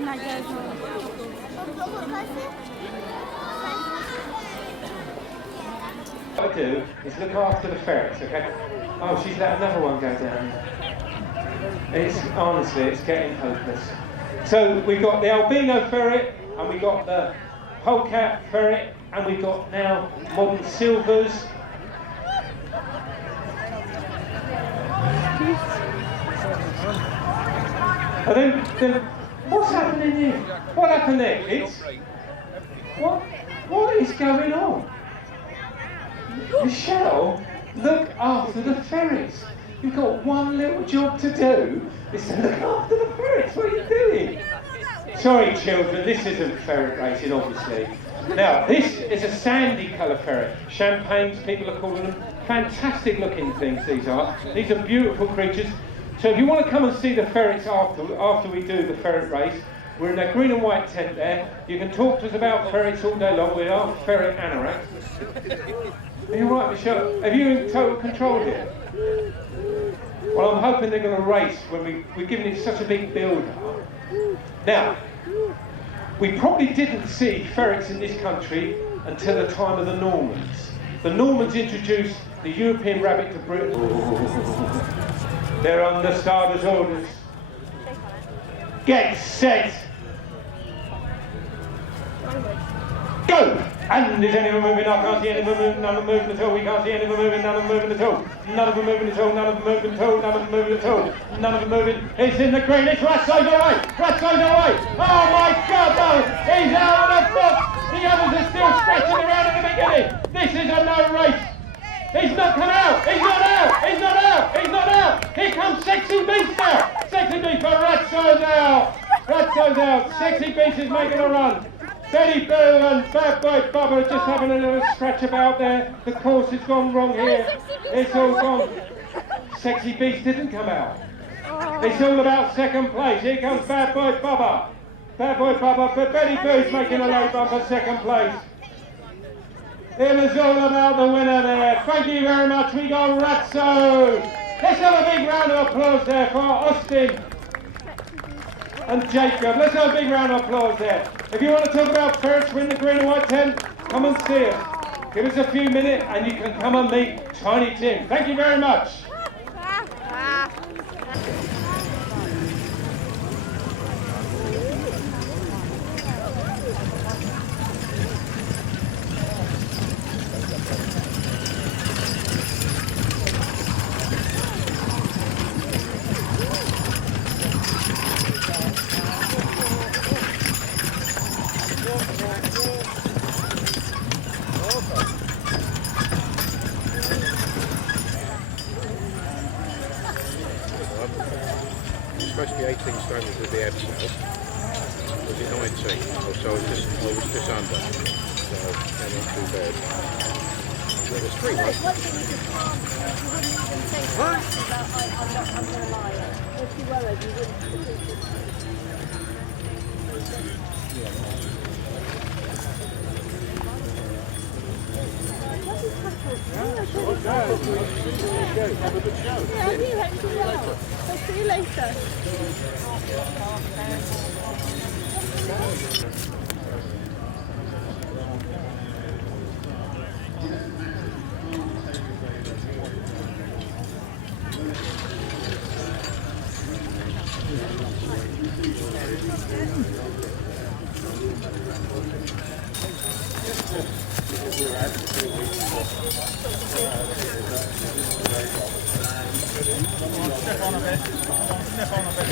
What I do is look after the ferrets, okay? Oh, she's let another one go down. It's honestly, it's getting hopeless. So we've got the albino ferret, and we've got the polecat ferret, and we've got now modern silvers. And then what's happening here? What happened there, kids? What is going on? Michelle, look after the ferrets. You've got one little job to do, is to look after the ferrets. What are you doing? Sorry children, this isn't ferret racing obviously. Now this is a sandy colour ferret. Champagnes, people are calling them. Fantastic looking things these are. These are beautiful creatures. So if you want to come and see the ferrets after we do the ferret race, we're in a green and white tent there. You can talk to us about ferrets all day long. We are ferret anoraks. Are you right, Michelle? Have you in total control here? Well, I'm hoping they're going to race when we're giving it such a big build-up. Now, we probably didn't see ferrets in this country until the time of the Normans. The Normans introduced the European rabbit to Britain. They're under starters' orders. Get set! Go! And is anyone moving? I can't see anyone moving, none of them moving at all. We can't see anyone moving, none of them moving at all. None of them moving at all, none of them moving at all, none of them moving at all. None of them moving. It's in the green, it's Ratso's away! Ratso's away! Oh my God, no! He's out of the box! The others are still scratching around at the beginning! This is a no race! He's not come out! He's not out! He's not out! He's not out! Here comes Sexy Beast now! Sexy Beast for Ratso's out! Ratso's out! Sexy Beast is making a run! Betty Boo and Bad Boy Bubba are just having a little scratch about there. The course has gone wrong here. It's all gone. Sexy Beast didn't come out. It's all about second place. Here comes Bad Boy Bubba. Bad Boy Bubba, but Betty Boo's making a late run for second place. It was all about the winner there. Thank you very much. We got Ratso. Let's have a big round of applause there for Austin and Jacob. Let's have a big round of applause there. If you want to talk about ferrets, we're in the green and white tent, come and see us. Give us a few minutes and you can come and meet Tiny Tim. Thank you very much. Supposed to be 18 stone with the absence. Was it 19? Or so I was just under. So they're not too bad. So there's three, right? Have a good show. Yeah, you hope you will. I'll see you later. Step on a bit. Step on a bit.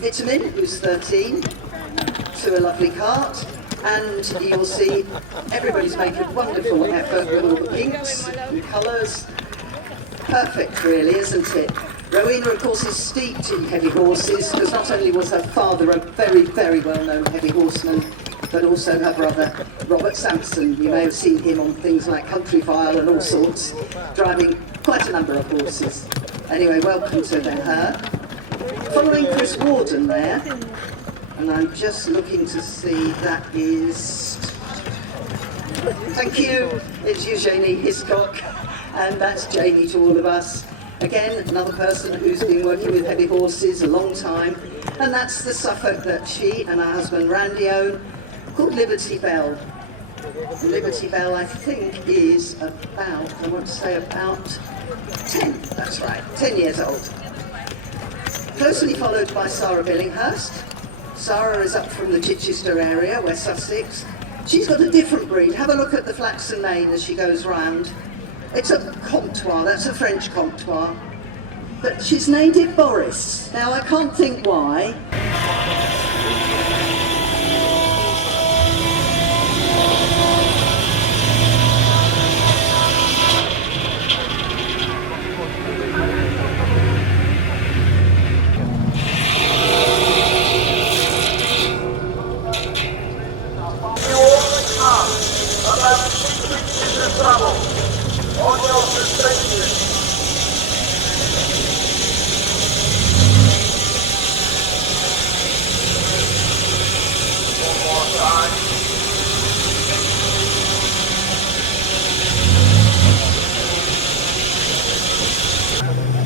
Vitamin, who's 13, to a lovely cart, and you'll see everybody's making a wonderful effort with all the pinks and colours. Perfect, really, isn't it? Rowena, of course, is steeped in heavy horses, because not only was her father a very, very well-known heavy horseman, but also her brother, Robert Sampson. You may have seen him on things like Country File and all sorts, driving quite a number of horses. Anyway, welcome to her. Following Chris Warden there, and I'm just looking to see, that is Thank you. It's Eugenie Hiscock, and that's Jamie to all of us. Again, another person who's been working with heavy horses a long time, and that's the Suffolk that she and her husband Randy own, called Liberty Bell. Liberty Bell, I think, is about, I want to say about 10, that's right, 10 years old. Closely followed by Sarah Billinghurst. Sarah is up from the Chichester area, West Sussex. She's got a different breed. Have a look at the flaxen mane as she goes round. It's a comptoir, that's a French comptoir. But she's named it Boris. Now I can't think why.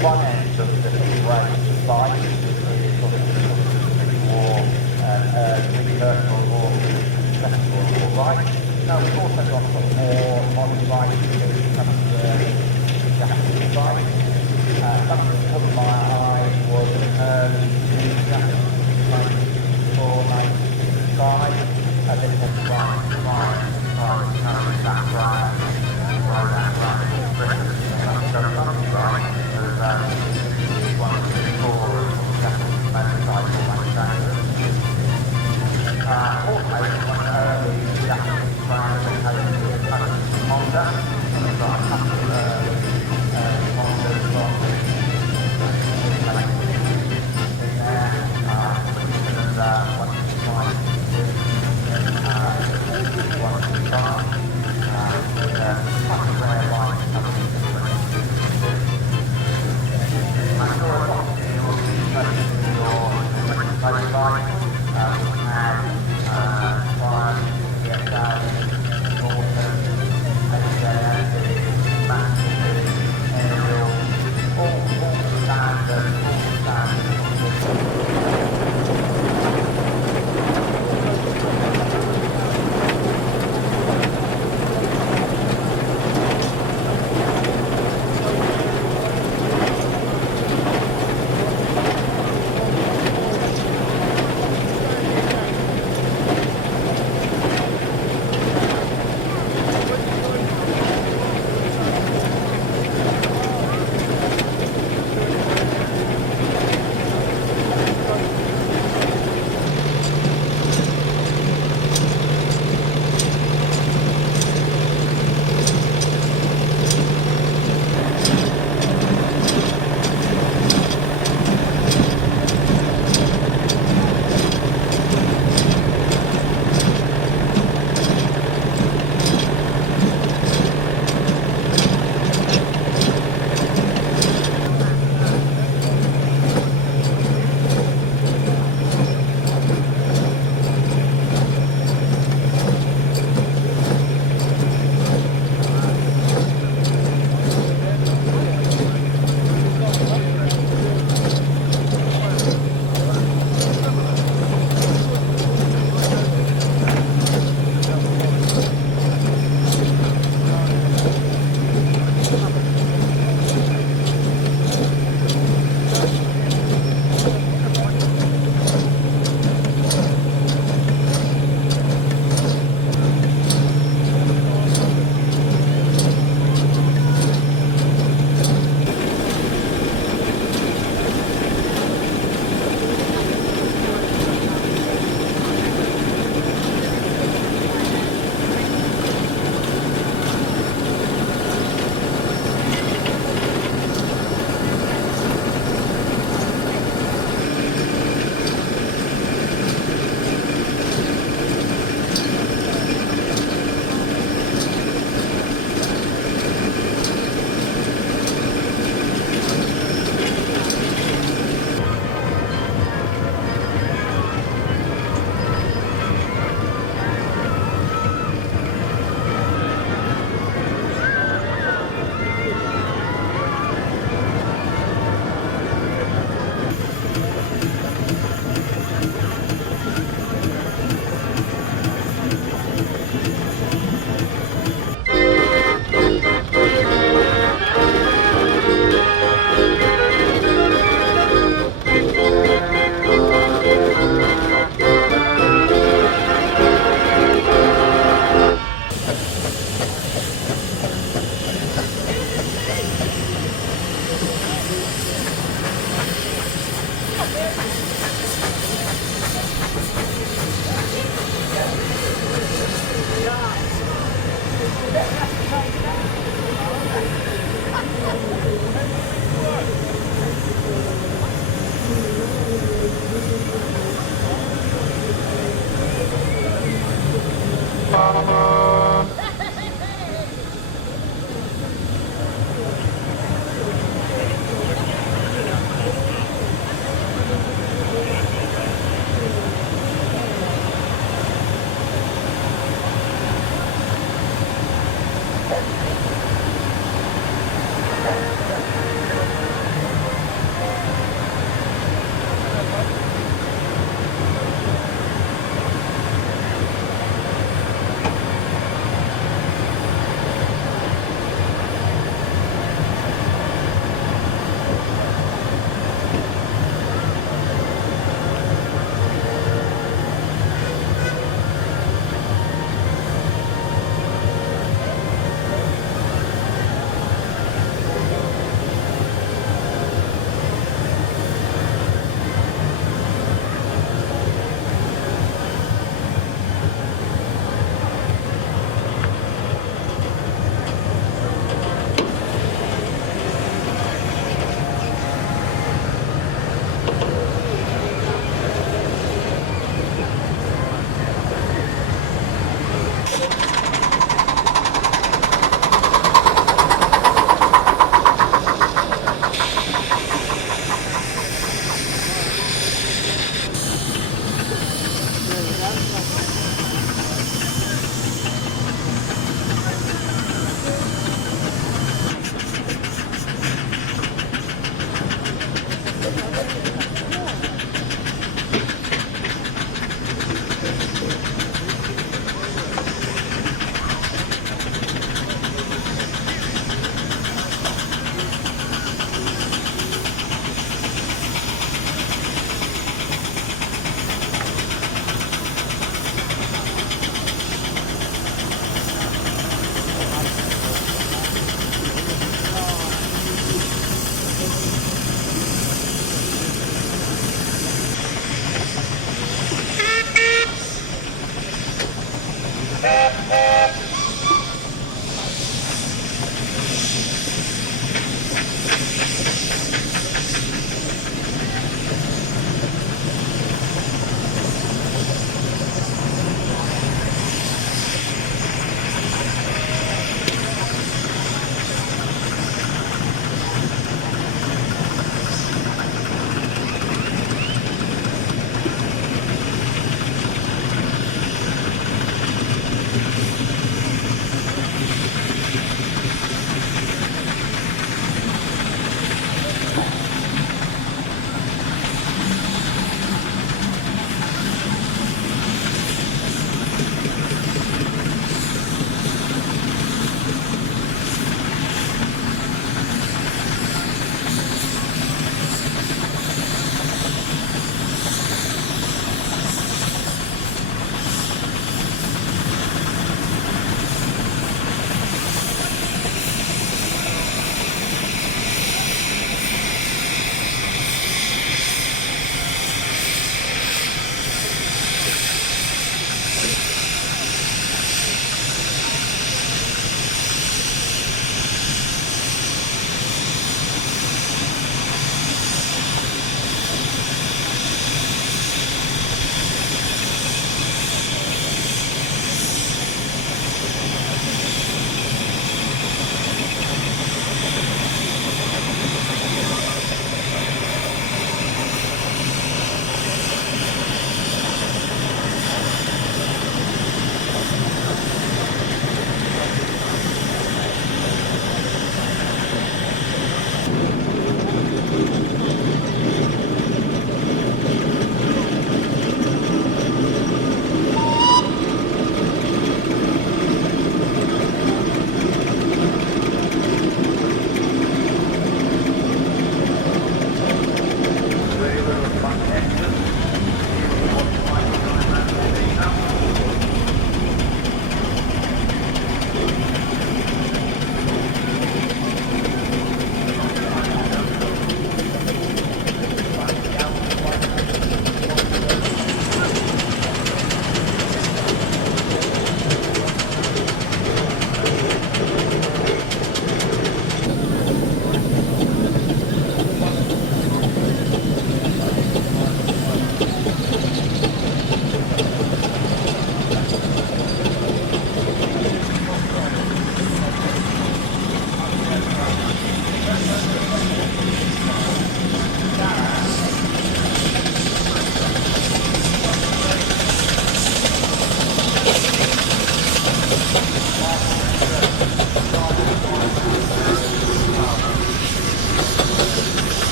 One end of the race bike, war, personal war, festival war bike. Now we've also got some more modern bikes, some of the Japanese bikes. Something that caught my eye was an early Japanese bike, 495, a little bike, Honda,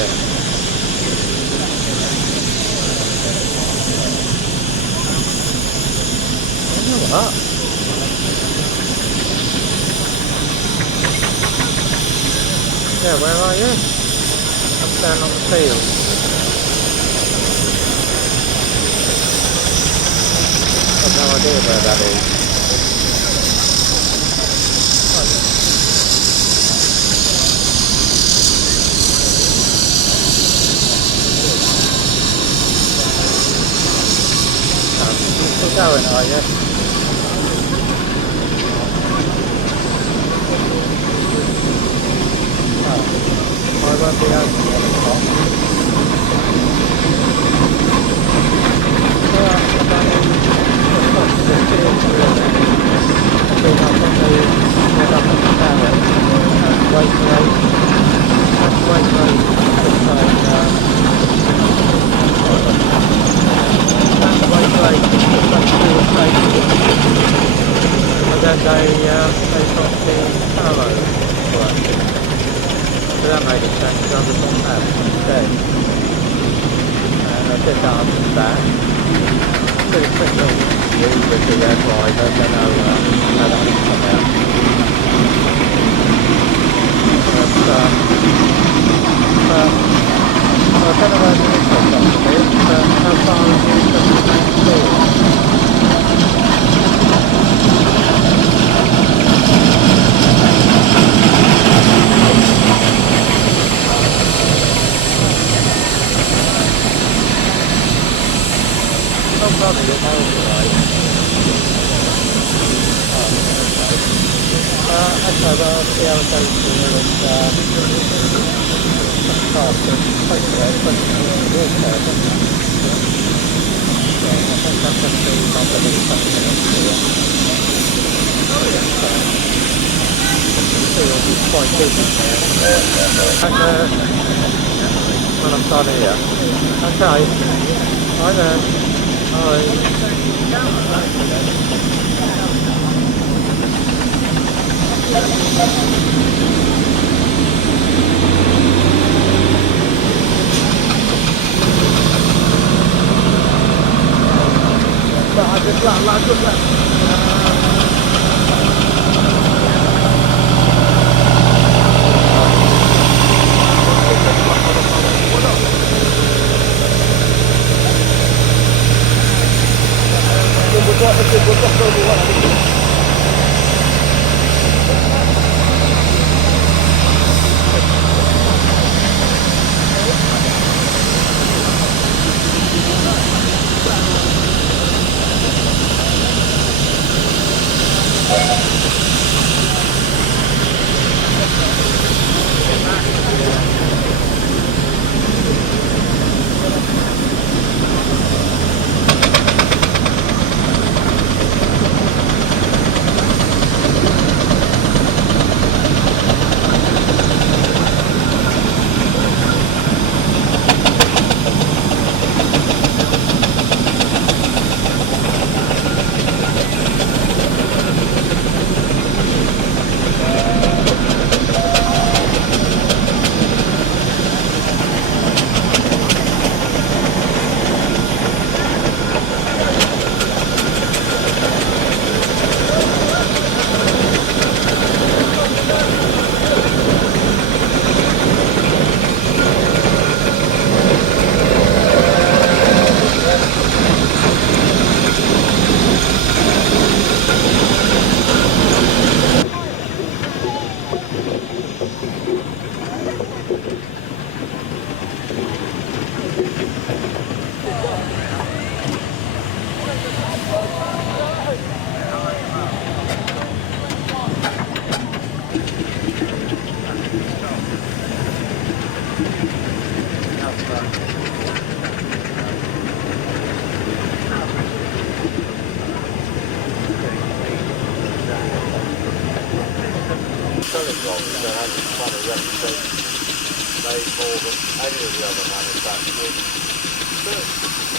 yeah. You know what? Yeah, where are you? I'm down on the field. I've no idea where that is. You're still going, are you? Oh, I won't be open at 1 o'clock. Well, I've done it. I've been up on the head up on the tower. Wait for 8. Have to wait for 8. And then they got the Carlo working. So that made a change. I was on that instead. And I did that up and back. Did a quick little interview with the driver, then how that would come out. But I don't know where the interest on it, but how far is the interest in that field? Oh, bloody, it miles away. Okay, well, I'll see how it goes here, and hopefully, 20 minutes to walk there, doesn't it? So, I think that must be another 20 minutes to walk. The field is quite big in here. And, when I'm done here. Okay. Hi there. Hi.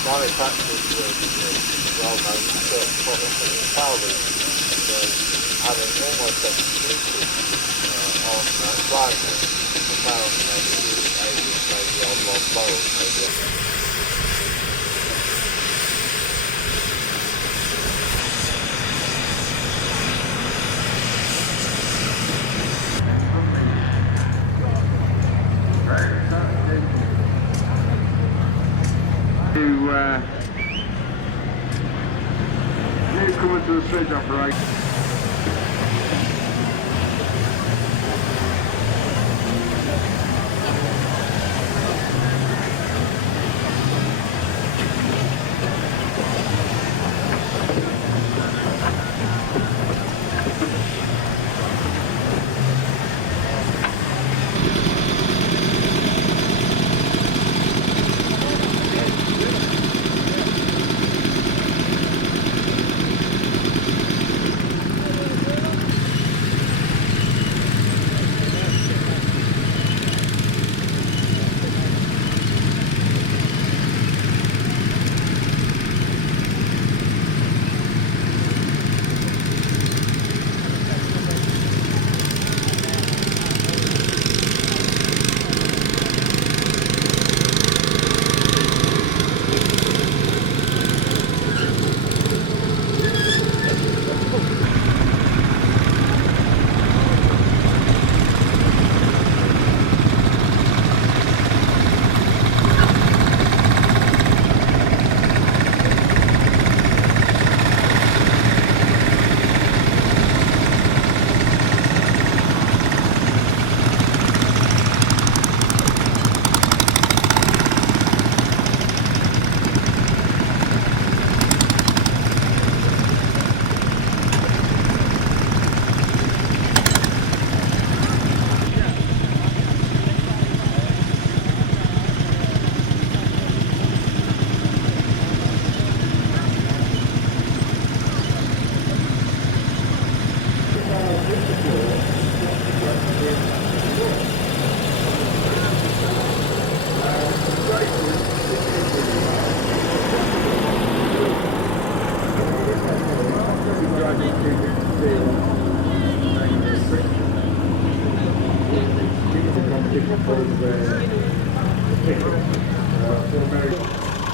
Manufacturers with well-known certain products and powders, so having almost exclusive on ploughing the powder, maybe You coming to the sledge operation.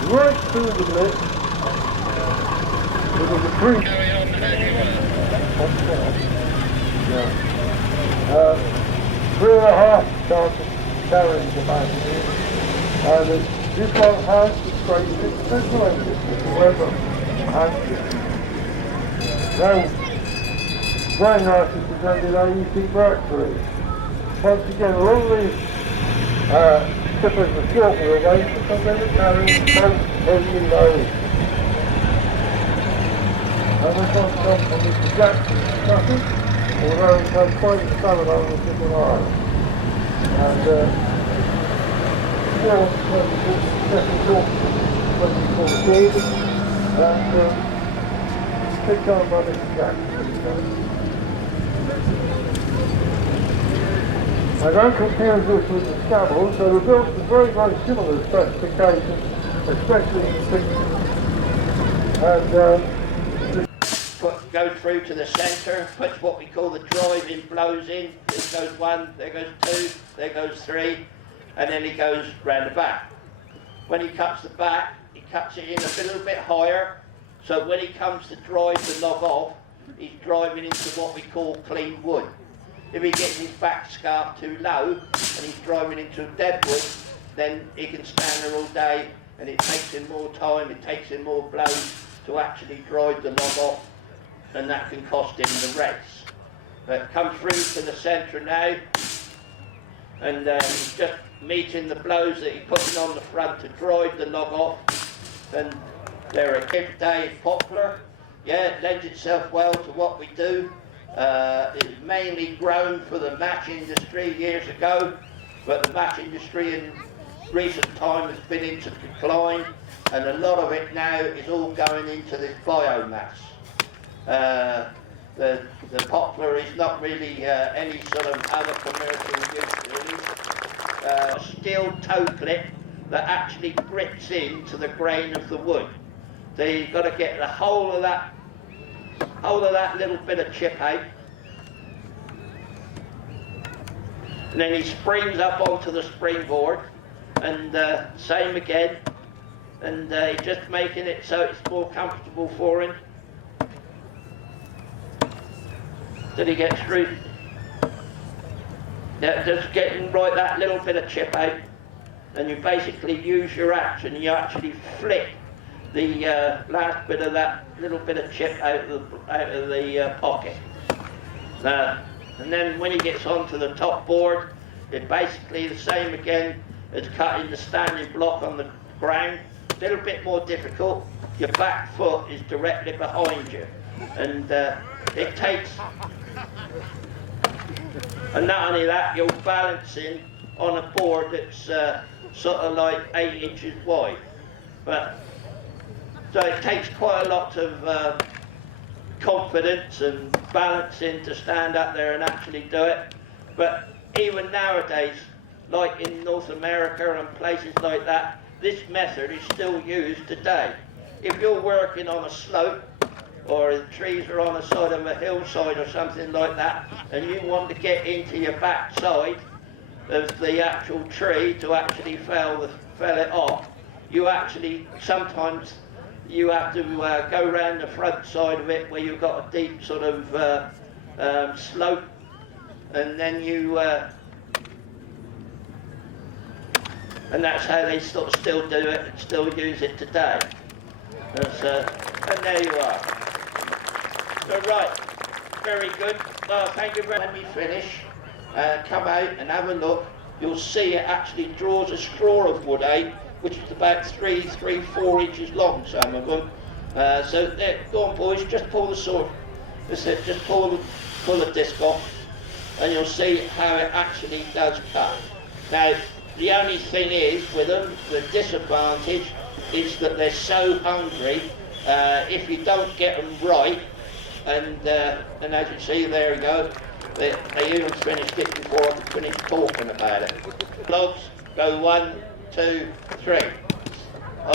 Right through the lip, with a free. Yeah. 3.5 chance of carrying the magazine, and this one has the straight ventilated with the weather and now very nicely presented AEC Mercury. Once again, a lot of these tippers are short wheelbase because they were carrying both heavy loads. And this one comes from Mr. Jackson's traffic, although it has quite a salad on the single line. And still, 24 and picked on by Mr. Jackson. I don't confuse this with the Scabble, so the built to very, very similar specifications, especially in pictures. And go through to the centre, puts what we call the drive-in blows in. There goes 1, there goes 2, there goes 3, and then he goes round the back. When he cuts the back, he cuts it in a little bit higher, so when he comes to drive the log off, he's driving into what we call clean wood. If he gets his back scarp too low and he's driving into dead wood, then he can stand there all day and it takes him more time, it takes him more blows to actually drive the log off, and that can cost him the race. But come through to the centre now, and he's just meeting the blows that he's putting on the front to drive the log off, and they're a day poplar. Yeah, it lends itself well to what we do. It's mainly grown for the match industry years ago, but the match industry in recent time has been into decline, and a lot of it now is all going into this biomass. The poplar is not really any sort of other commercial use really. Steel toe clip that actually grips into the grain of the wood. So you've got to get the whole of that little bit of chip out, and then he springs up onto the springboard, and same again, and he's just making it so it's more comfortable for him till he gets through. Yeah, just getting right that little bit of chip out, and you basically use your axe and you actually flick the last bit of that little bit of chip out of the pocket. And then when he gets onto the top board, it's basically the same again as cutting the standing block on the ground. A little bit more difficult. Your back foot is directly behind you, and it takes. And not only that, you're balancing on a board that's sort of like 8 inches wide. So it takes quite a lot of confidence and balancing to stand up there and actually do it. But even nowadays, like in North America and places like that, this method is still used today. If you're working on a slope, or the trees are on the side of a hillside or something like that, and you want to get into your back side of the actual tree to actually fell it off, you actually, sometimes you have to go round the front side of it where you've got a deep sort of slope, and then you, and that's how they sort of still do it and still use it today. And there you are. So right, very good. Well, thank you very much. When we finish, come out and have a look. You'll see it actually draws a straw of wood out, which is about 4 inches long, some of them. So there, go on boys, just pull the sword. That's it, just pull the disc off, and you'll see how it actually does cut. Now, the only thing is with them, the disadvantage is that they're so hungry. If you don't get them right, and as you see, there you go, they even finished it before I could finish talking about it. Logs go 1, 2, 3. I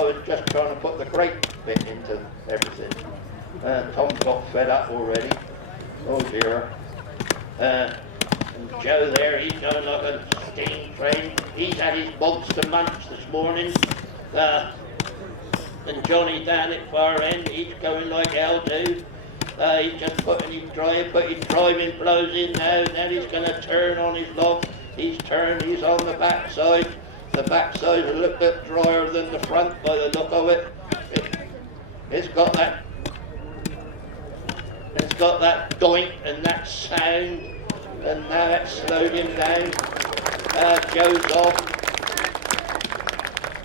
was just trying to put the great bit into everything. Tom's got fed up already. Oh dear. And Joe there, he's going like a steam train. He's had his monster munch this morning. And Johnny down at far end, he's going like hell too. He's just putting his driving blows in now, then he's going to turn on his log. He's turned, he's on the back side. The back side a little bit drier than the front by the look of it. It's got that doink and that sound, and now it's slowed him down. Joe's off.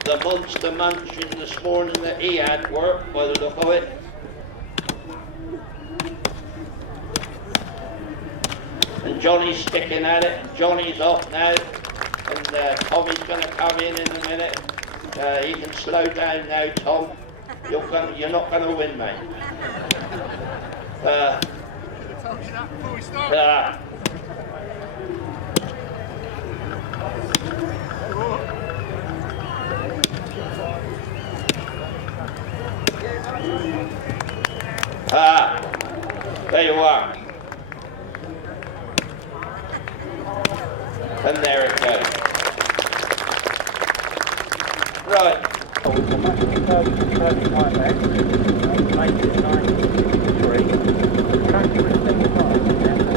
The monster munching this morning that he had worked by the look of it. And Johnny's sticking at it. Johnny's off now, and Tommy's going to come in a minute. He can slow down now, Tom. You're not going to win, mate. There you are. And there it goes. Right.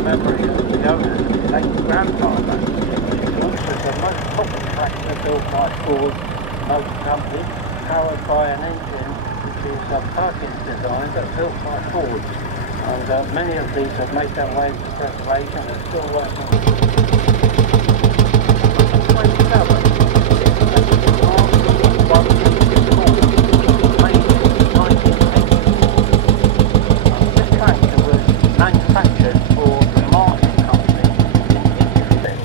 Memory of the owner's late grandfather. It's also the most popular tractor built by Ford Motor Company, powered by an engine which is Perkins designed but built by Ford. And many of these have made their way to preservation and still working. 27. Manufactured for the Martin Company in Italy.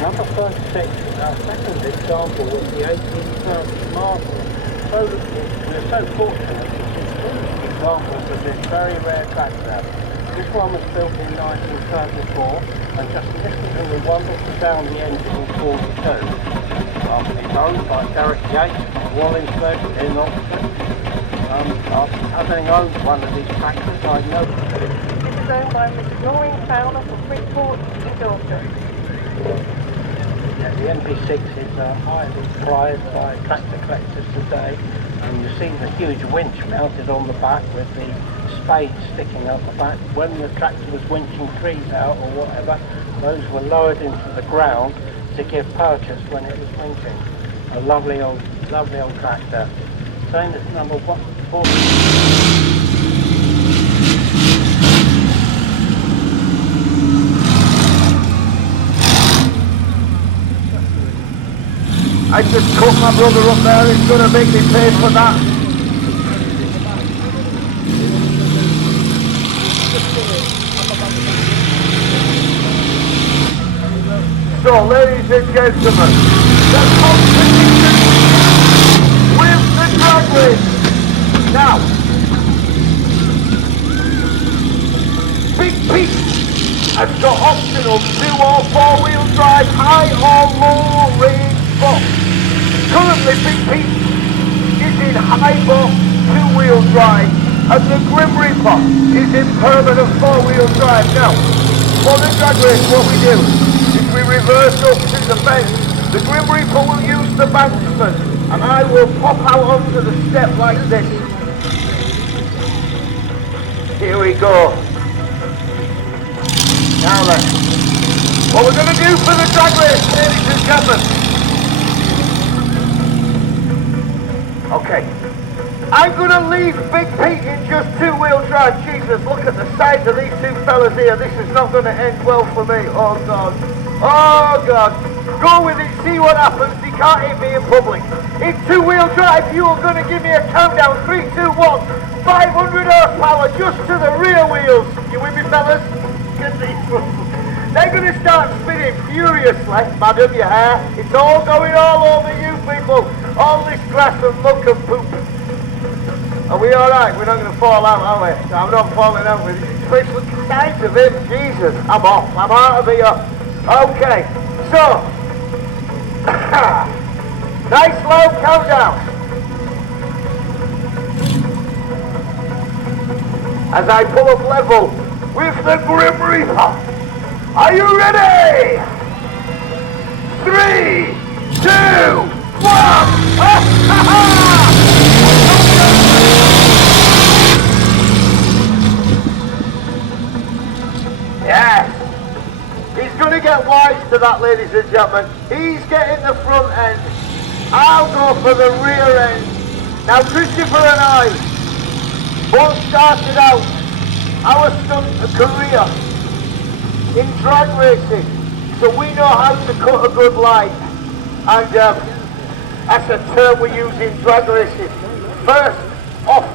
Number 36, our second example was the 1830 Martin. So we're so fortunate to see two examples of this very rare tractor. This one was built in 1934 and just listen to the wonderful sound the engine in 42. It's owned by Derek Yates of Wallingford in Oxford. Having owned one of these tractors, I know. This is owned by Mr. Noreen Fowler from Freeport in Dorset. Yeah, the MP6 is highly prized by tractor collectors today, and you see the huge winch mounted on the back with the spade sticking out the back. When the tractor was winching trees out or whatever, those were lowered into the ground to give purchase when it was winching. A lovely old tractor. Same as number 140. I just cut my brother up there, he's going to make me pay for that. So, ladies and gentlemen, the competition with the drag race. Now, Big Pete has got optional 2 or 4 wheel drive, high or low range box. Currently, Big Pete is in high box 2-wheel drive, and the Grim Reaper is in permanent 4-wheel drive. Now, for the drag race, what we do is we reverse up to the bend. The Grim Reaper will use the banksman, and I will pop out onto the step like this. Here we go. Now then, what we're going to do for the drag race, ladies and gentlemen. Okay, I'm going to leave Big Pete in just 2-wheel drive. Jesus, look at the size of these 2 fellas here. This is not going to end well for me. Oh God. Oh God. Go with it, see what happens. He can't hit me in public. In 2-wheel drive, you are going to give me a countdown. 3, 2, 1. 500 horsepower just to the rear wheels. You with me, fellas? Get these ones. They're going to start spinning furiously. Madam, your hair. It's all going all over you people. All this grass and muck and poop. Are we alright? We're not going to fall out, are we? I'm not falling out with you. Chris, look at the size of him. Jesus, I'm off. I'm out of here. Okay, so. Nice low countdown. As I pull up level with the Grim Reaper. Are you ready? 3, 2, 1. Yes. He's going to get wise to that, ladies and gentlemen. He's getting the front end. I'll go for the rear end. Now, Christopher and I both started out our stunt career in drag racing, so we know how to cut a good line, and that's a term we use in drag racing. First off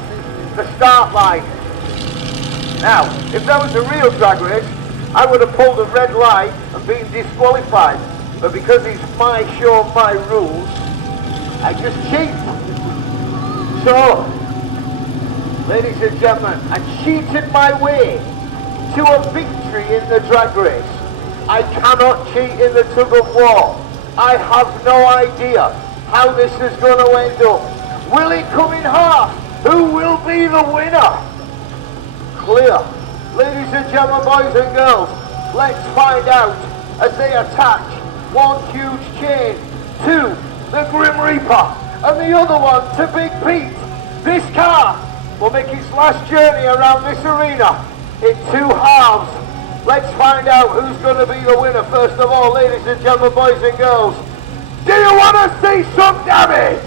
the start line. Now, if that was a real drag race, I would have pulled a red line and been disqualified, but because it's my show, my rules, I just cheat. So, ladies and gentlemen, I cheated my way to a victory in the drag race. I cannot cheat in the tug of war. I have no idea how this is going to end up. Will it come in half? Who will be the winner? Clear. Ladies and gentlemen, boys and girls, let's find out as they attach one huge chain to the Grim Reaper and the other one to Big Pete. This car will make its last journey around this arena in 2 halves. Let's find out who's going to be the winner. First of all, ladies and gentlemen, boys and girls, do you want to see some damage?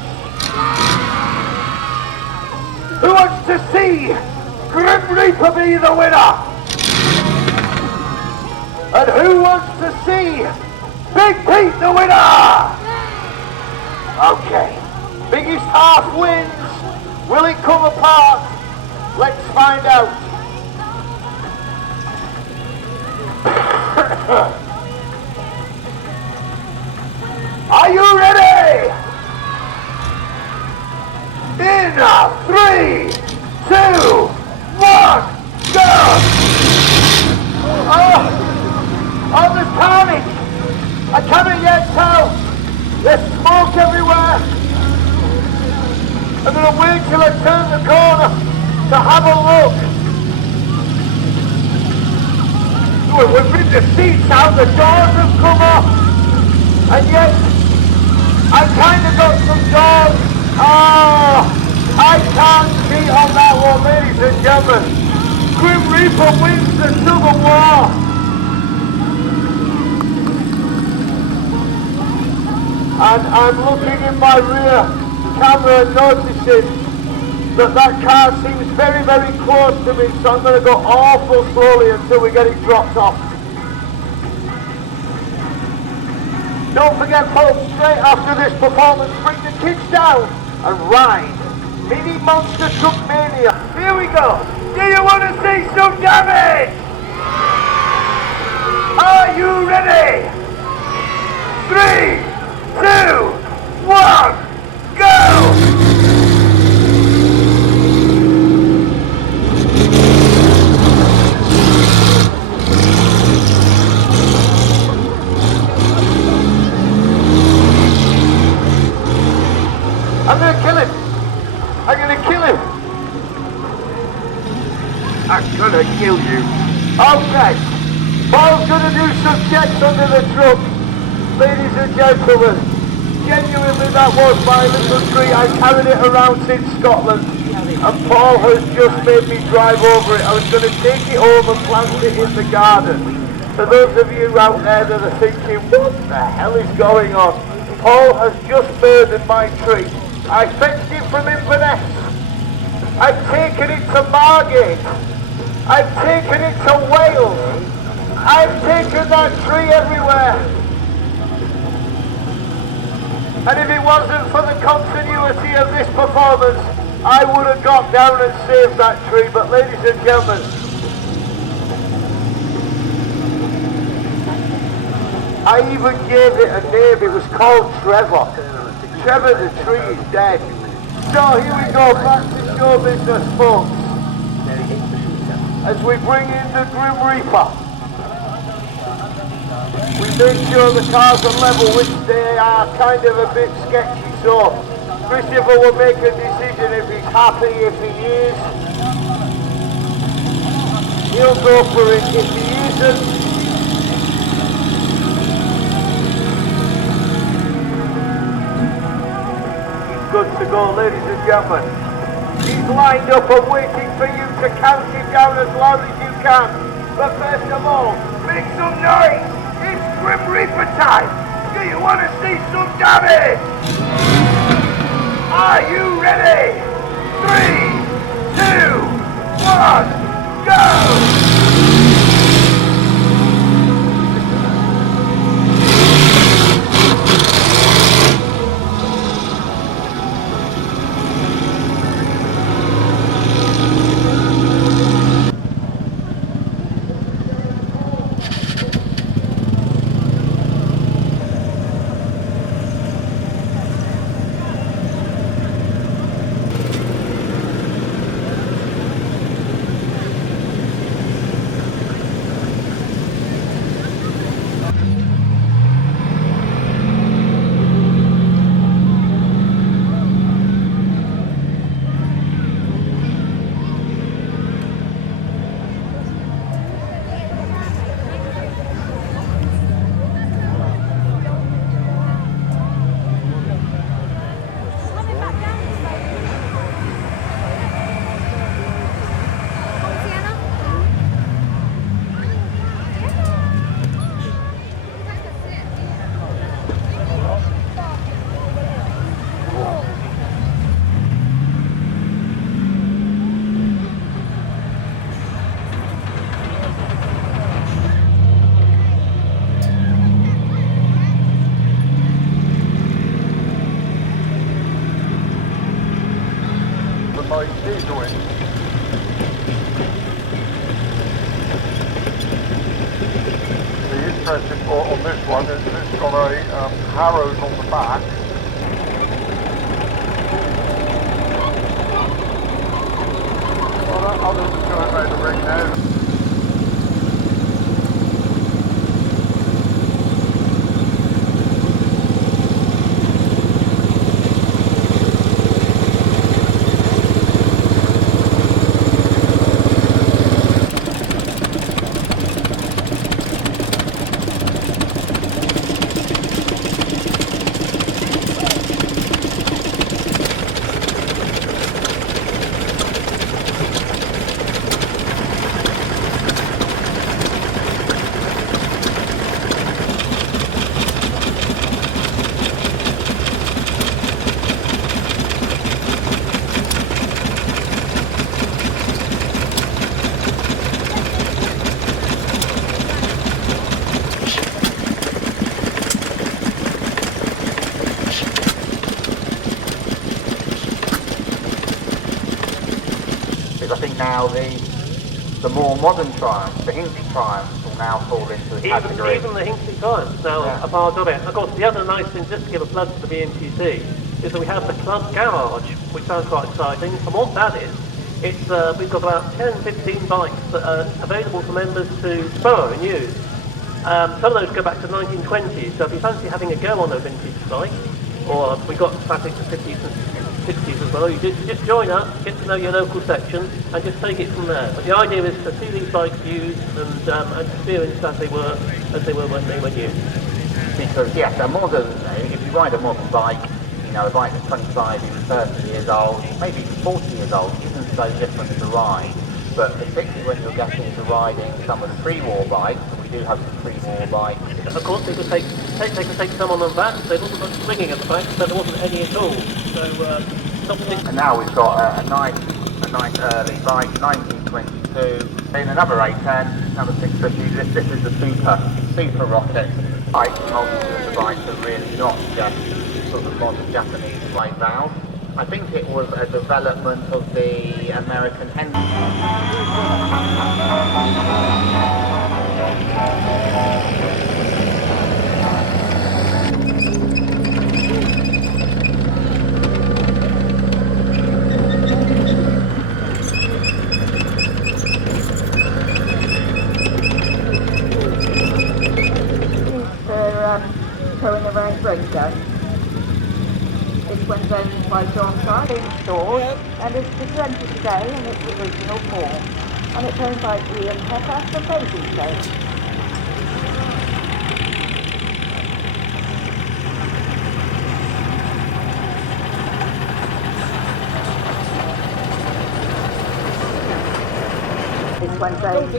Who wants to see Grim Reaper be the winner? And who wants to see Big Pete the winner? Okay, biggest half wins. Will it come apart? Let's find out. Are you ready? In 3, 2, 1, go! Oh, there's panic! I cannot yet tell. There's smoke everywhere. I'm going to wait till I turn the corner to have a look. We've ripped the seats out, the doors have come off. And yet, I kind of got some dogs. Oh, I can't cheat on that one, ladies and gentlemen. Grim Reaper wins the tug of war. And I'm looking in my rear camera and noticing that car seems very, very close to me, so I'm going to go awful slowly until we get it dropped off. Don't forget, folks, straight after this performance, bring the kids down and ride Mini Monster Truck Mania. Here we go. Do you want to see some damage? Are you ready? 3, 2, 1, go! I'm gonna kill him! I'm gonna kill him! I'm gonna kill you. Okay, Paul's gonna do some checks under the truck. Ladies and gentlemen, genuinely that was my little treat. I carried it around since Scotland and Paul has just made me drive over it. I was gonna take it home and plant it in the garden. For those of you out there that are thinking, what the hell is going on? Paul has just murdered my tree. I fetched it from Inverness. I've taken it to Margate. I've taken it to Wales. I've taken that tree everywhere. And if it wasn't for the continuity of this performance, I would have got down and saved that tree. But ladies and gentlemen, I even gave it a name. It was called Trevor. Trevor the tree is dead. So here we go, back to show business, folks. As we bring in the Grim Reaper, we make sure the cars are level, which they are kind of a bit sketchy. So Christopher will make a decision if he's happy. If he is, he'll go for it. If he isn't, good to go, ladies and gentlemen. He's lined up and waiting for you to count him down as loud as you can. But first of all, make some noise. It's Grim Reaper time. Do you want to see some damage? Are you ready? 3, 2, 1, go! Diesel in. The interesting part on this one is it's got a harrows on the back. Well, that other's going to make the ring now. now the more modern Triumphs, the Hinckley Triumphs, will now fall into the category. Even the Hinckley Triumphs now are part of it. Of course, the other nice thing, just to give a plug to the BMTC, is that we have the Club Garage, which sounds quite exciting. And what that is, it's we've got about 10-15 bikes that are available for members to borrow and use. Some of those go back to the 1920s, so if you fancy having a go on a vintage bike, or we've got classics of 50s and 60s as well, you just join up, get to know your local section, and just take it from there. But the idea is to see these bikes used and experienced as they were when they were new. Because yes, a modern, if you ride a modern bike, you know, a bike that's 25, even 30 years old, maybe even 40 years old, isn't so different to ride. But particularly when you're getting into riding some of the pre-war bikes, and we do have some pre-war bikes. Of course, they could take some on back. They've also got swinging at the back, so there wasn't any at all. So, and now we've got a nice early bike, 1922, in another A10, another 650. This is the super rocket bike. Multitude of the bikes are really not just sort of modern Japanese blade valve. I think it was a development of the American engine. Towing around Roadgo. This one's owned by John Side in stores and it's presented today in its original form. And it's owned by Ian Pepper from Basingstoke. This one's owned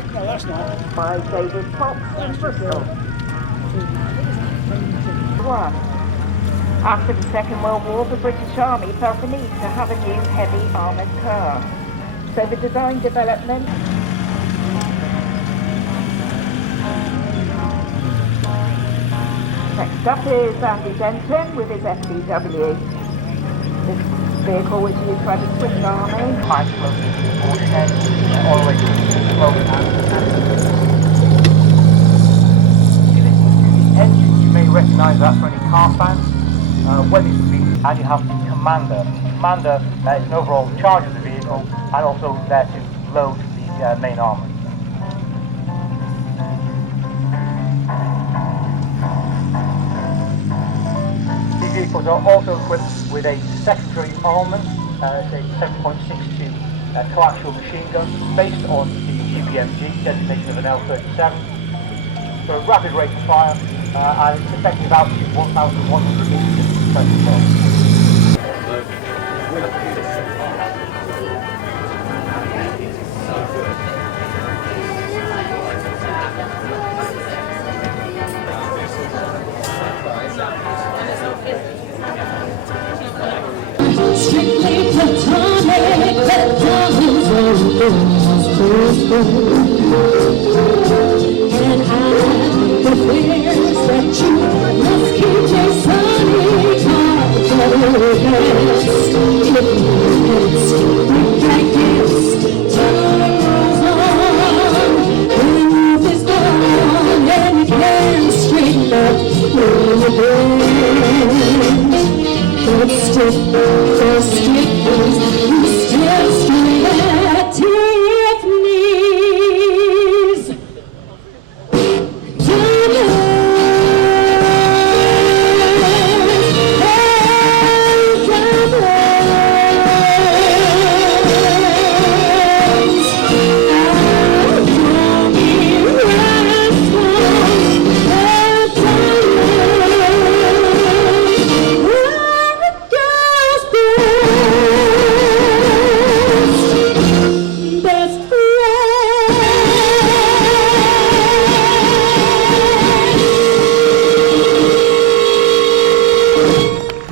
by David Fox in Bristol. After the Second World War, the British Army felt the need to have a new heavy armoured car. So the design development next up is Andy Denton with his FCW. This vehicle was used by the Swiss Army. High explosive, all the way to the slogan engine, you may recognise that for any car fans. When it's been, and you have the commander. Commander is an overall charge of the vehicle and also there to load the main armour. These vehicles are also equipped with a secondary armament, it's a 7.62 coaxial machine gun based on the UBMG designation of an L37. So rapid rate of fire. And it's effective altitude 1,100 meters per second. Strictly platonic, but dozens of and I the fears that you must keep your sunny top against. Bring back gifts, time rolls on, the roof is gone, and you can't straighten up your bend. But still, you still stay at Tiffany's.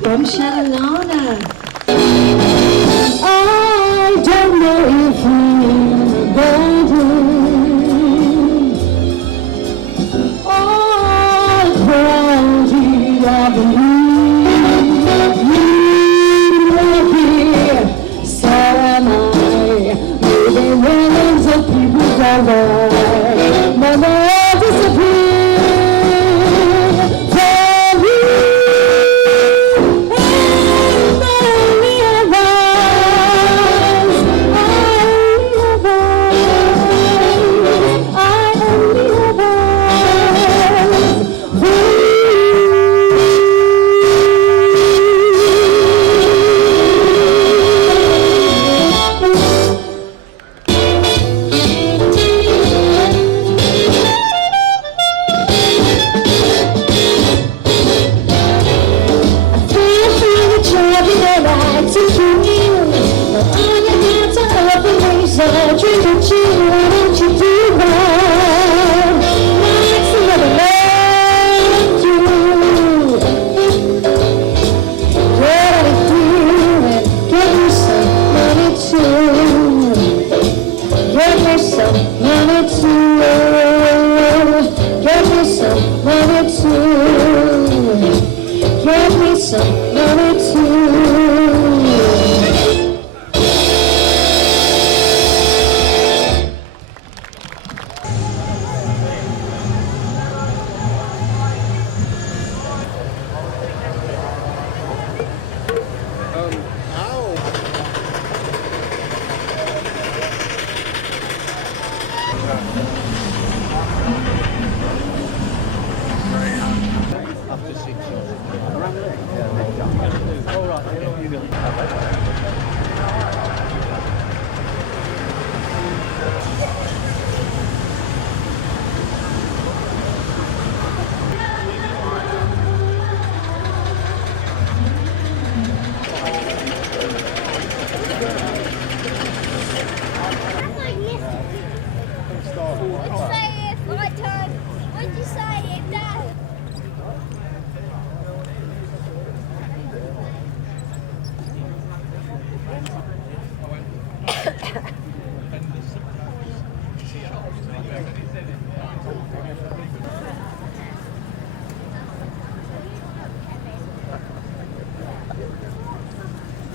From Shalana. I don't know if we're golden or crowded avenue. You will be, so am I, moving dream of you, why don't you do that? Like somebody like you. Get it through and get me some money too. Get me some money too. Get me some money too. Get me some money too.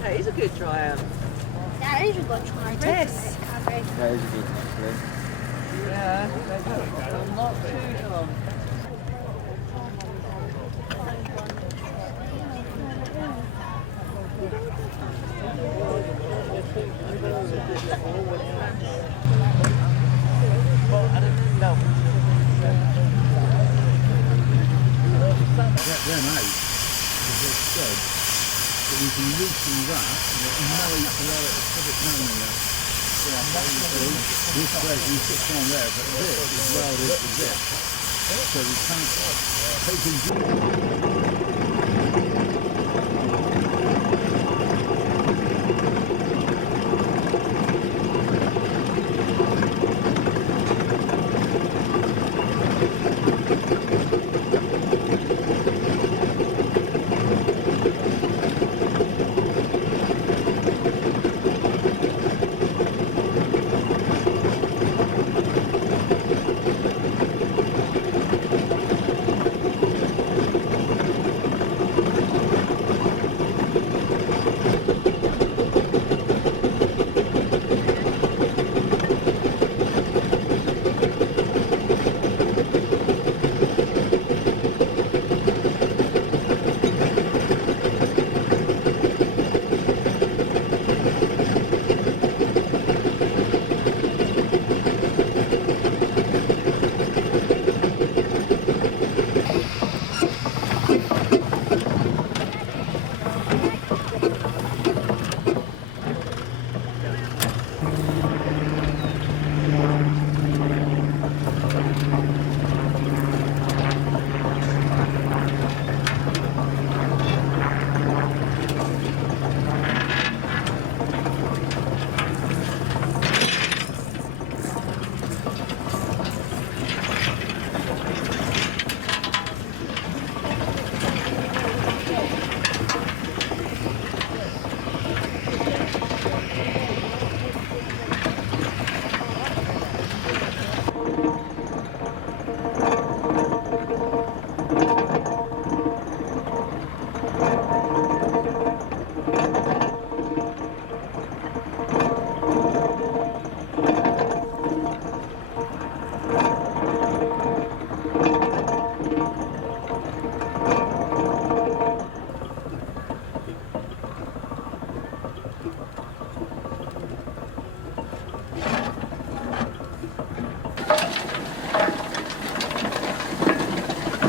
That is a good triumph. That is a good try. Yes. That is a good one. Yeah, not too long. Get them out, because they're stud, but you can loosen that, and now you can put it down there. This way you sit down there, but this is welded to this, so you can't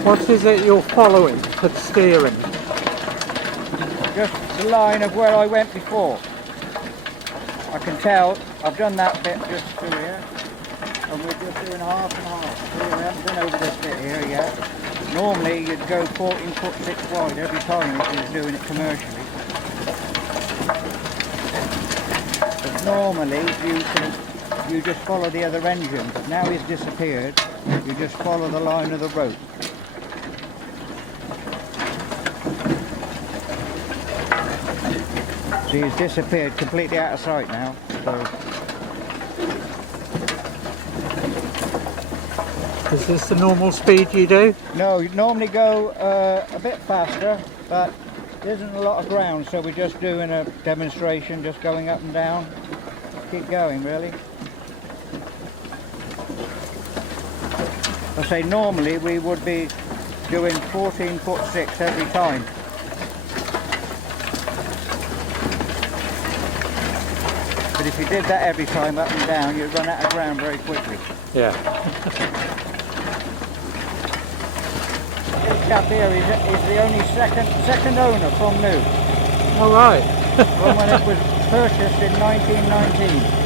What is it you're following for steering? Just the line of where I went before. I can tell I've done that bit just through here, and we're just doing half and half. We haven't done over this bit here yet. Normally you'd go 14 foot 6 wide every time if you was doing it commercially. But normally you can you just follow the other engine, but now he's disappeared, you just follow the line of the rope. See, he's disappeared completely out of sight now. So. Is this the normal speed you do? No, you normally go a bit faster, but there isn't a lot of ground, so we're just doing a demonstration, just going up and down. Keep going, really. I say normally we would be doing 14'6" every time. But if you did that every time up and down, you'd run out of ground very quickly. Yeah. This chap here is the only second owner from new. All right. From when it was purchased in 1919.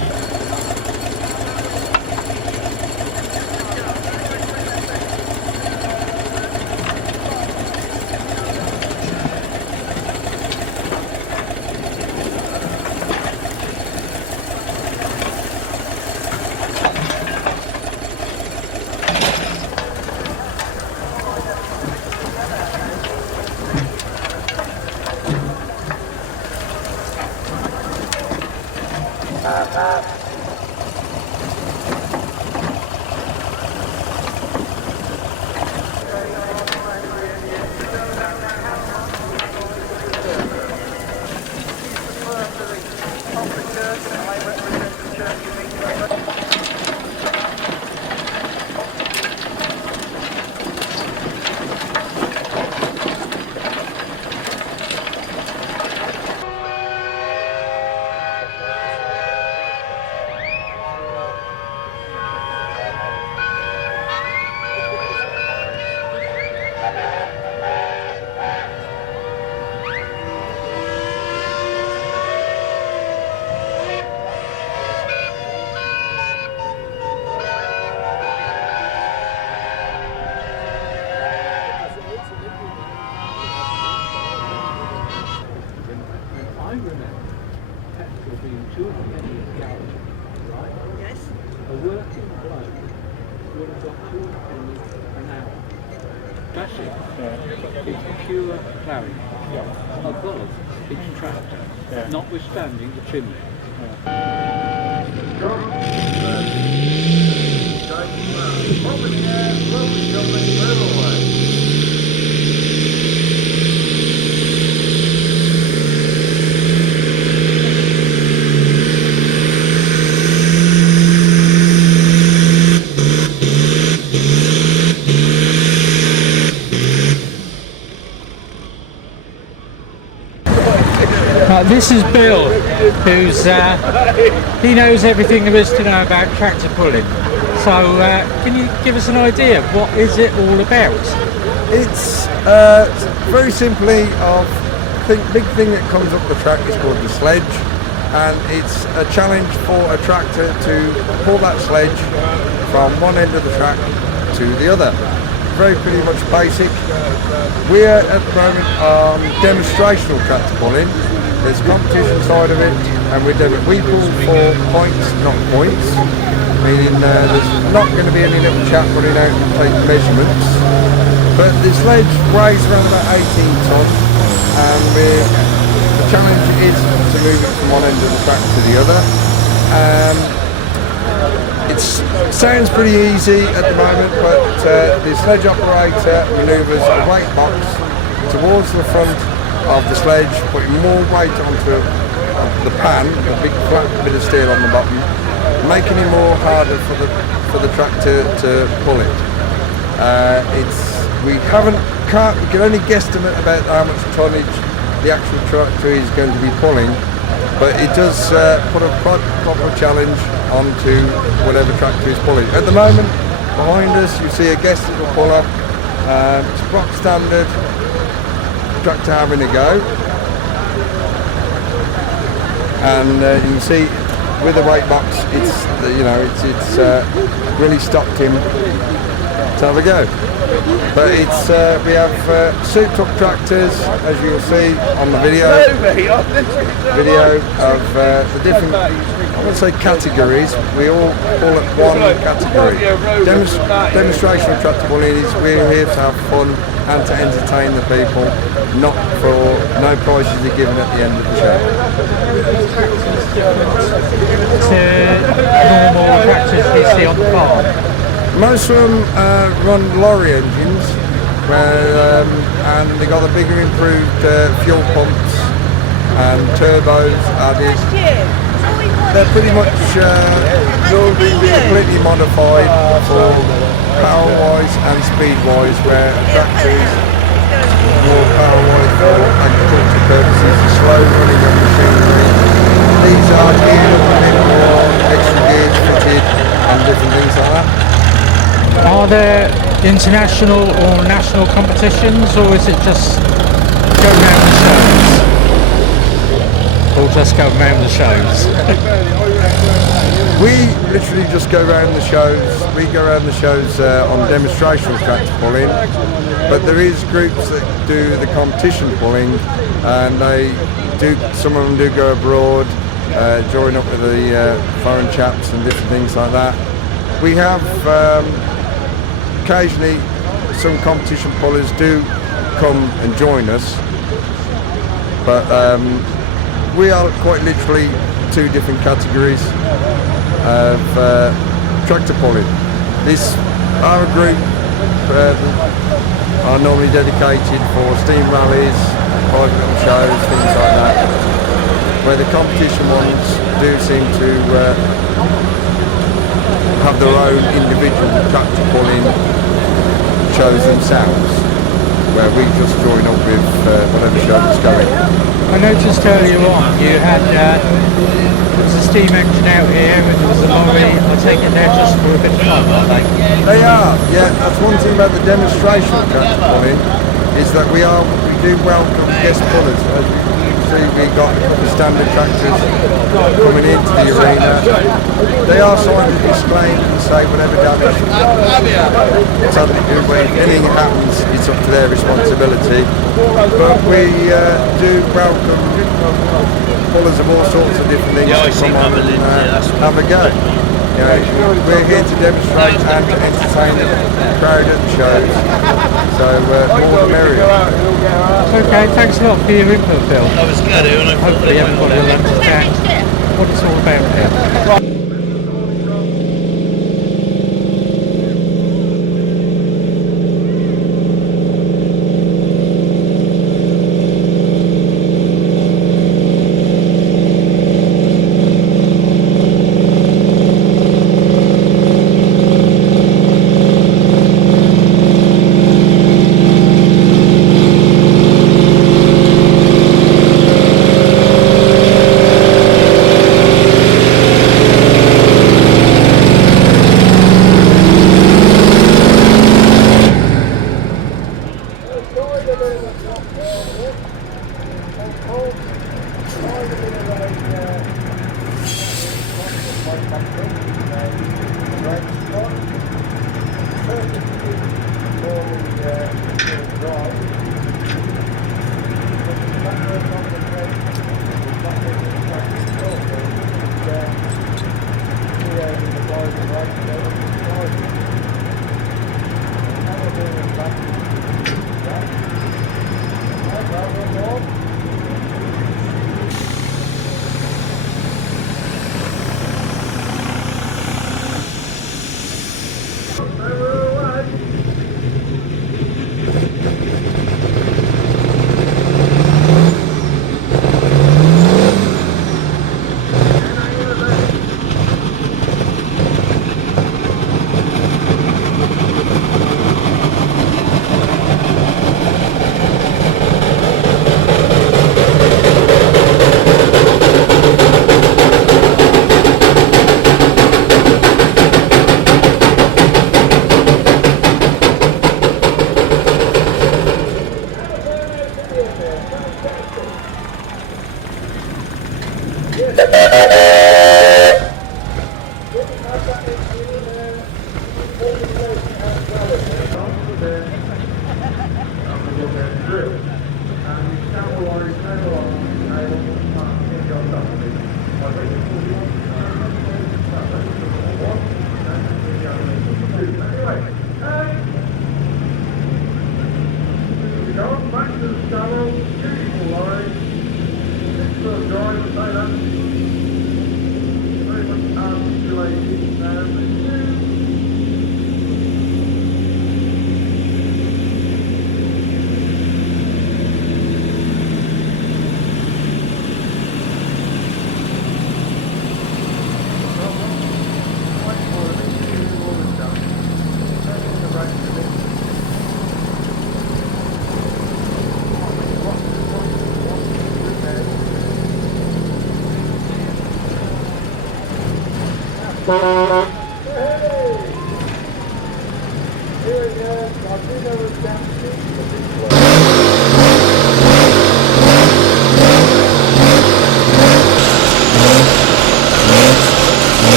I remember petrol being 200 gallons, right? Yes. A working bloke would have got 200 an hour. That's it. It's pure ploughing. Above, it's tractor, notwithstanding the chimney. This is Bill, who's he knows everything there is to know about tractor pulling. So can you give us an idea? What is it all about? It's very simply the big thing that comes up the track is called the sledge, and it's a challenge for a tractor to pull that sledge from one end of the track to the other. Very pretty much basic. We're at the moment on demonstrational tractor pulling. There's a competition side of it, and we pull for points, not points. Meaning there's not going to be any little chap running out and take measurements. But the sledge weighs around about 18 tonnes, and the challenge is to move it from one end of the track to the other. It sounds pretty easy at the moment, but the sledge operator manoeuvres a weight box towards the front of the sledge, putting more weight onto the pan, a big flat bit of steel on the bottom, making it more harder for the tractor to pull it. We can only guesstimate about how much tonnage the actual tractor is going to be pulling, but it does put a proper challenge onto whatever tractor is pulling. At the moment, behind us, you see a Gesticle puller. It's a rock standard tractor having a go, and you can see with the weight box, it's really stopped him to have a go. But it's we have souped up tractors, as you'll see on the video of the different, I would say, categories. We all call it one category. Demonstration of tractor pulling is we're here to have fun and to entertain the people, not for no prizes are given at the end of the show. Normal tractors you see on the farm? Most of them run lorry engines, and they got the bigger improved fuel pumps and turbos added. They're pretty much completely modified for power-wise and speed-wise, where a tractor is more power-wise for agricultural purposes, a slow running of machinery. These are geared up a bit more, extra gears fitted and different things like that. Are there international or national competitions, or is it just go round the shows? Or just go round the shows? We literally just go around the shows. We go around the shows on demonstration tractor pulling, but there is groups that do the competition pulling, and some of them do go abroad, join up with the foreign chaps and different things like that. We have occasionally some competition pullers do come and join us, but we are quite literally two different categories of tractor pulling. Our group are normally dedicated for steam rallies, private little shows, things like that, where the competition ones do seem to have their own individual tractor pulling shows themselves, where we just join up with whatever show is going. I noticed earlier on you had there was a steam engine out here and there was a lorry. I take it they're just for a bit of fun, aren't they? They are, yeah. That's one thing about the demonstration of tractor pulling, is that we do welcome guest pullers. As you can see, we got a couple of standard tractors coming into the arena. They are signed and displayed and say whatever damage, if anything happens, it's up to their responsibility. But we do welcome pullers of all sorts of different things to come on and have a go. You know, we're here to demonstrate and to entertain the crowd at the shows, so more the merrier. Okay, thanks a lot for your input, Phil. I was going to, and hopefully everybody will understand what it's all about here. drawing the tailor. Very much articulated now, but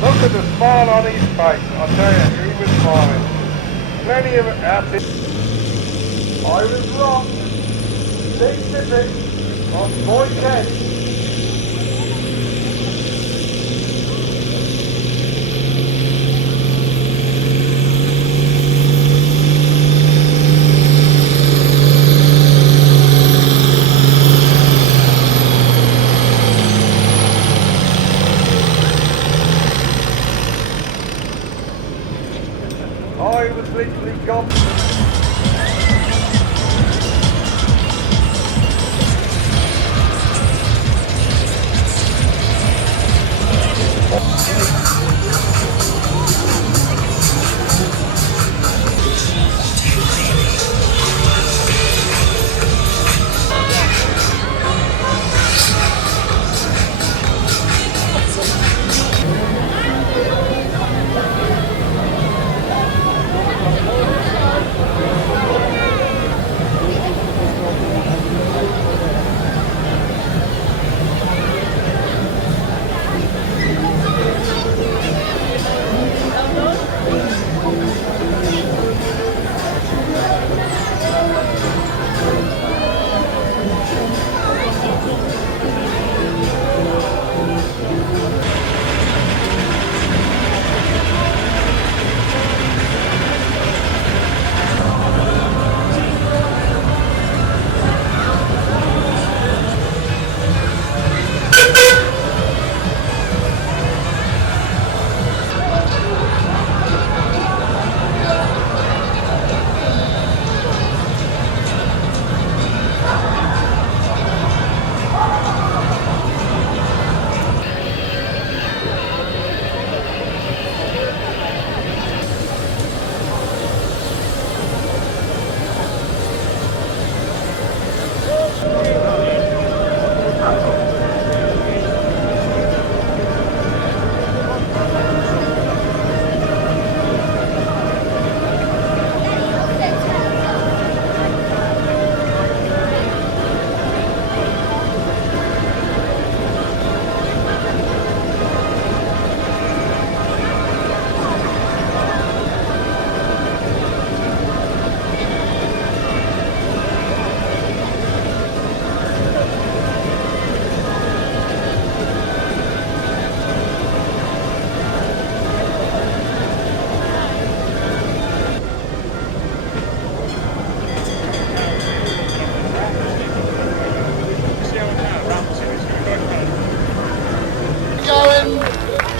look at the smile on his face. I tell you, he was smiling. Plenty of artists. I was wrong. Big visit on point 10. I was literally confident.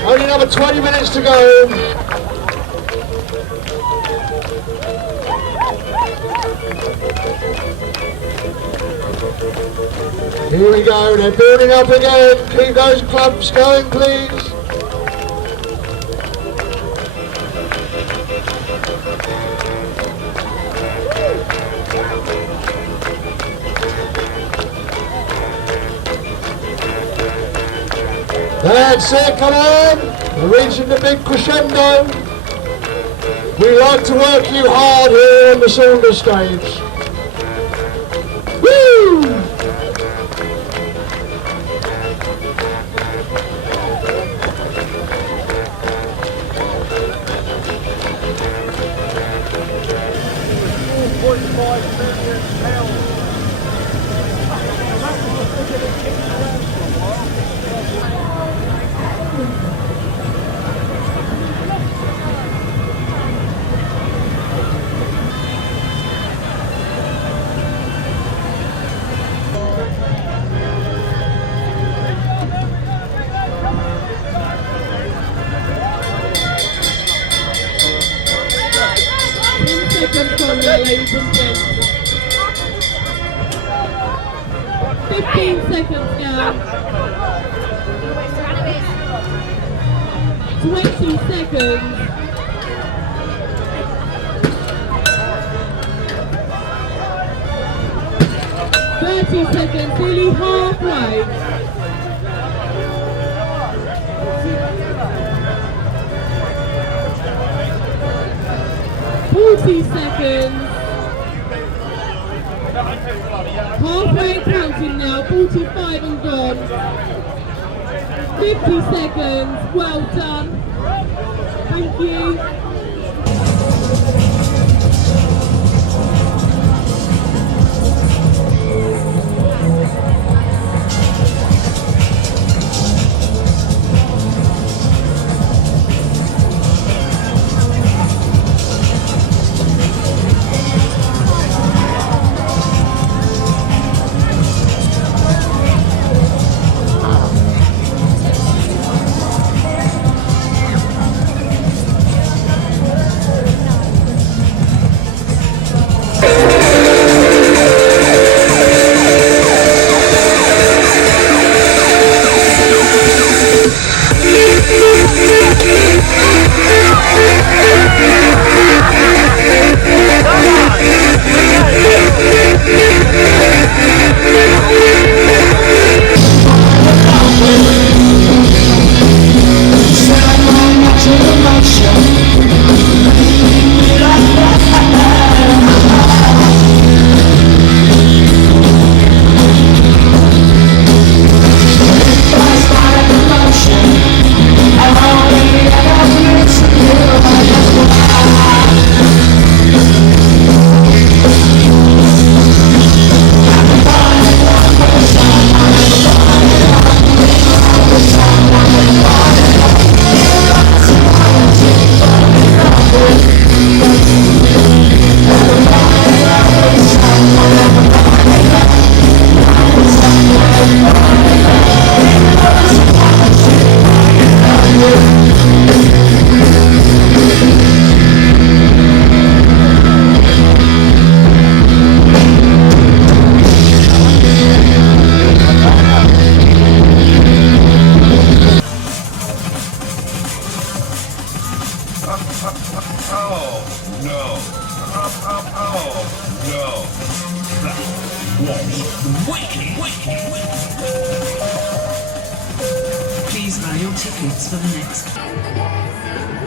Only another 20 minutes to go. Here we go, they're building up again. Keep those clumps going, please. That's it, come on! We're reaching the big crescendo. We like to work you hard here on the Saunders stage. Woo! Seconds on there, ladies and gents. 15 seconds down. 20 seconds. 30 seconds, nearly halfway. 40 seconds. Halfway counting now, 45 and gone. 50 seconds, well done. Thank you. Please buy your tickets for the next.